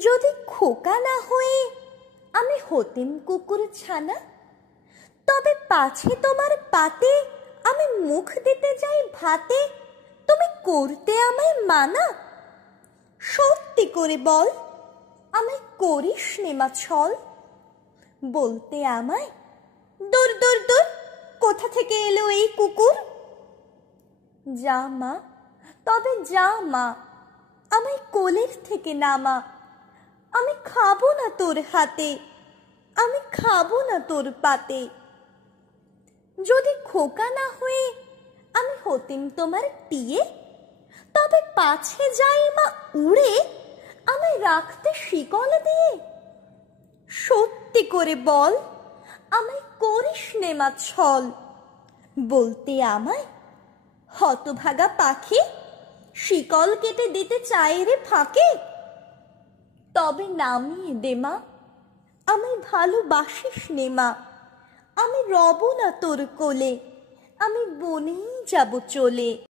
যদি খোকা না হয়ে আমি হতেম কুকুর ছানা, তবে পাছে তোমার পাতে আমি মুখ দিতে যাই ভাতে, তুমি করতে আমায় মানা? সত্যি করে বল, আমায় করিস নেমা ছল? বলতে আমায়, দূর দূর দূর, কোথা থেকে এলো এই কুকুর? যা মা, তবে যা মা, আমায় কোলের থেকে নামা। আমি খাবো না তোর হাতে, আমি খাবো না তোর পাতে। যদি খোকা না হয়ে আমি হতেম তোমার টিয়ে, তবে পাছে যাই মা উড়ে আমায় রাখতে শিকল দিয়ে। সত্যি করে বল, আমায় করিস নেমা ছল? বলতে আমায়, হতভাগা পাখি, শিকল কেটে দিতে চাই রে ফাঁকে। তবে নামিয়ে দে মা, আমায় ভালোবাসিস নে মা। আমি রব না তোর কোলে, আমি বনেই যাব চলে।